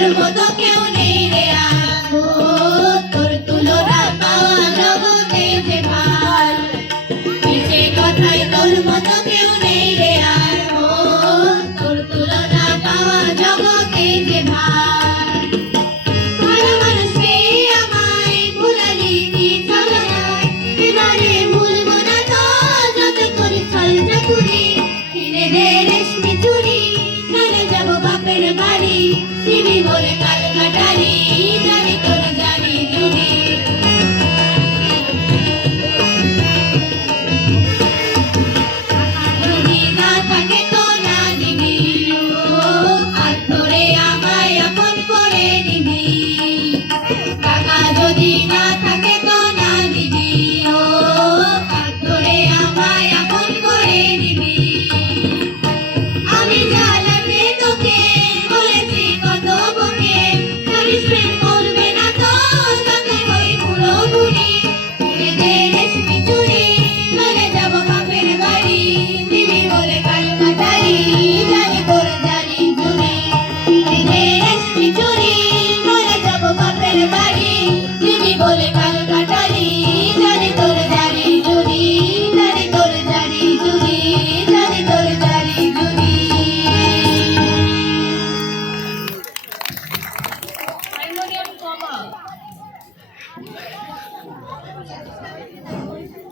তোর মতো কেউ নেই রে আর ও তোর তুলনা পাওয়া জগতে যে ভার মিছে কথায় তোর মতো কেউ নেই রে আর ও তোর তুলনা পাওয়া জগতে যে ভার ভালো মানুষ পেয়ে আমায় ভুলালি কি ছলনায় এবারে ভুলবো না তো যত করি ছল চাতুরি কিনে দে রেশমি চুড়ি নালে যাবো বাপের বাড়ি দিবি বলে কাল কাটারি জানি তোর জানি জুড়ি যদি না থাকে তো না দিবি ও আর তোরে আমায় আপন করে দিবি টাকা যদি না থাকে তো না দিবি ও আর তোরে আমায় আপন করে দিবি আমি জ্বালাতে তোকে বলেছি কত বকে জানিস প্রেম করবে না তো যাতে হই বুড়ো বুড়ি কিনে দে রেশমি চুড়ি নালে যাবো বাপের বাড়ি দিবি বলে কাল কাটারি জানি তোর জানি জুড়ি কিনে দে রেশমি চুড়ি নালে যাবো বাপের বাড়ি দিবি বলে কাল কাটারি জানি তোর জানি জুড়ি জানি তোর জানি জুড়ি জানি তোর জানি জুড়ি হারমোনিয়াম কমাও